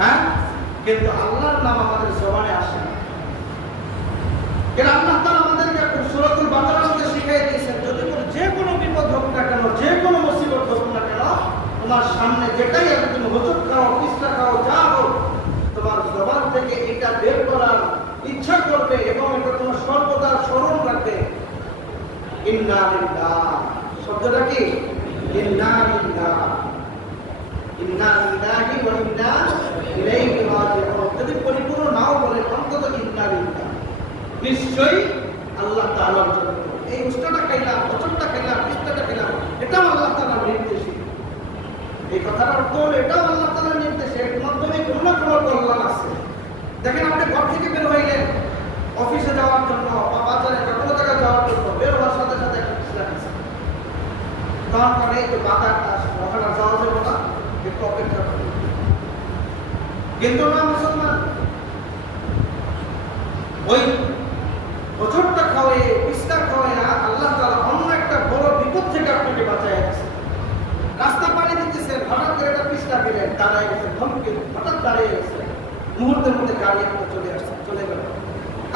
হ্যাঁ, কিন্তু আল্লাহর নাম আমাদের জবানে আসে না। কেন আল্লাহ তাআলা আমাদেরকে সূরাতুল বাকারার মধ্যে শিখিয়ে দিয়েছেন, যদি যে কোনো বিপদ হোক না কেন, যে কোনো মুসিবত হোক না কেন, তোমার সামনে যেটাই আছে, তুমি হোঁচট খাও, পিছলা খাও, যা হোক, তোমার জবান থেকে এটা বের করার ইচ্ছা করবে এবং এটা তোমার সর্বদা স্মরণ রাখবে, ইন্না লিল্লাহ। শব্দটা কি? ইন্না লিল্লাহ, ইন্না লিল্লাহি ওয়া ইন্না ইলাইহি রাজিউন। যদি পরিপূর্ণ নাও বলে, অন্তত ইন্না লিল্লাহ, নিশ্চয়ই আল্লাহ তাআলার জন্য। এই উষ্ণটা খাইলাম, হোঁচটটা খাইলাম, পিছলাটা খাইলাম, এটাও আল্লাহ তাআলার নির্দেশ। এই কথার অর্থ হলো এটাও আল্লাহ তাআলার নির্দেশ। এর মাধ্যমে কোনো না কোনো কল্যাণ আছে। দেখেন, আপনি ঘর থেকে বের হইলেন অফিসে যাওয়ার জন্য বা বাজারে বা কোনো জায়গায় যাওয়ার জন্য, বের হওয়ার সাথে সাথে একটা পিছলা আছে, তখন করে এই যে বাজারটা ওখানে যাওয়া যাবে না, একটু অপেক্ষা করে। কিন্তু না মুসলমান, ওই বছরটা খাওয়াই, পিছলা খাওয়াই আল্লাহ তাআলা অন্য একটা বড় বিপদ থেকে আপনাকে বাঁচায় আছে। রাস্তা পাড়ি দিতেছেন, হঠাৎ করে একটা পিছলা দিলেন, দাঁড়ায় গেছে, ধমকে হঠাৎ দাঁড়িয়ে গেছে, মুহূর্তের মধ্যে গাড়ি একটা চলে আসছে, চলে গেল।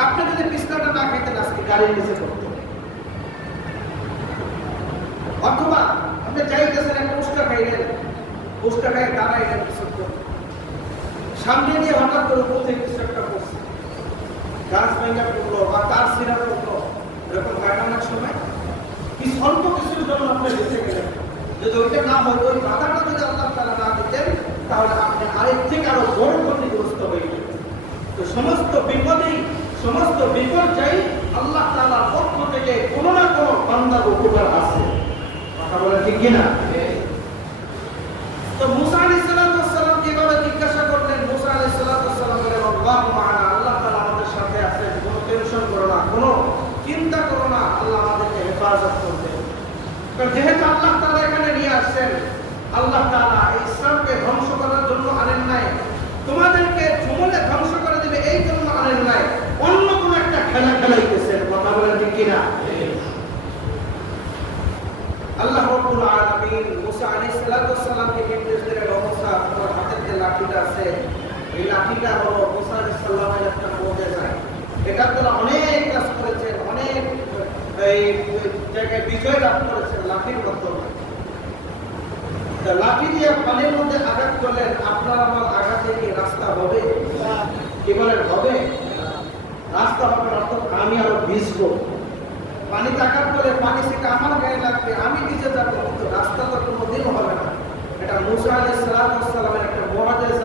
আপনি যদি পিছলাটা না খেতেন, আজকে গাড়ির নিচে করতেন। অথবা আপনি চাইতেছেন একটা উস্কা খাইলেন, উস্কা খাই দাঁড়াইলেন, সামনে দিয়ে হঠাৎ করে উপর থেকে কিছু একটা করছে, গাছ ভেঙে পড়লো বা তার ছিঁড়া পড়লো, এরকম ঘটনার সময় কি স্বল্প কিছুর জন্য আপনি বেঁচে গেলেন। যদি ওইটা না হয়, ওই বাধাটা যদি আল্লাহ তাআলা না দিতেন, তাহলে আপনি আরেক থেকে আরো বড় ক্ষতিগ্রস্ত হয়ে যেতেন। তো সমস্ত বিপদেই, সমস্ত বিপর্যয় আল্লাহ তাআলার পক্ষ থেকে কোনো না কোনো বান্দার উপকার আছে। কথা বলে ঠিক কিনা? তো মুসা আলাইহিস সালাম কিভাবে জিজ্ঞাসা করলেন? মুসা আলাইহিস সালাম বলেন, আল্লাহু মা'ানা, আল্লাহ তাআলা আমাদের সাথে আছেন, কোনো টেনশন করো না, কোনো চিন্তা করো না, আল্লাহ আমাদেরকে হেফাজত করবে। যেহেতু আল্লাহ তাআলা এখানে নিয়ে আসছেন, আল্লাহ তাআলা ইসলামকে ধ্বংস করার জন্য আনেন নাই, তোমাদেরকে সমূলে ধ্বংস করে দিবে এই জন্য আনেন নাই, অন্য কোনো একটা খেলা খেলাইতেছেন। কথা বলেন ঠিক কিনা? আল্লাহ রাব্বুল আলামিন মুসা আলাইহিস সালামকে নির্দেশ দিলেন, ও মুসা, তোমার হাতের যে লাঠিটা আছে, এই লাঠিটা হলো মুসা আলাইহিস সালামের একটা মুজিজা। এটা দ্বারা অনেক কাজ করেছেন, অনেক এই জায়গায় বিজয় লাভ করেছেন লাঠির মাধ্যমে। লাঠি দিয়ে পানির মধ্যে আঘাত করলেন, আপনার আমার আঘাতে কি রাস্তা হবে? কি বলেন, হবে? রাস্তা হবে না, তো আমি আরো ভিজবো। পানিতে আঘাত করে পানি থেকে আমার গায়ে লাগবে, আমি ভিজে যাবো, কিন্তু রাস্তা তো কোনোদিন হবে না। এটা মুসা আলাইহিস সালামের একটা মুআজিজা।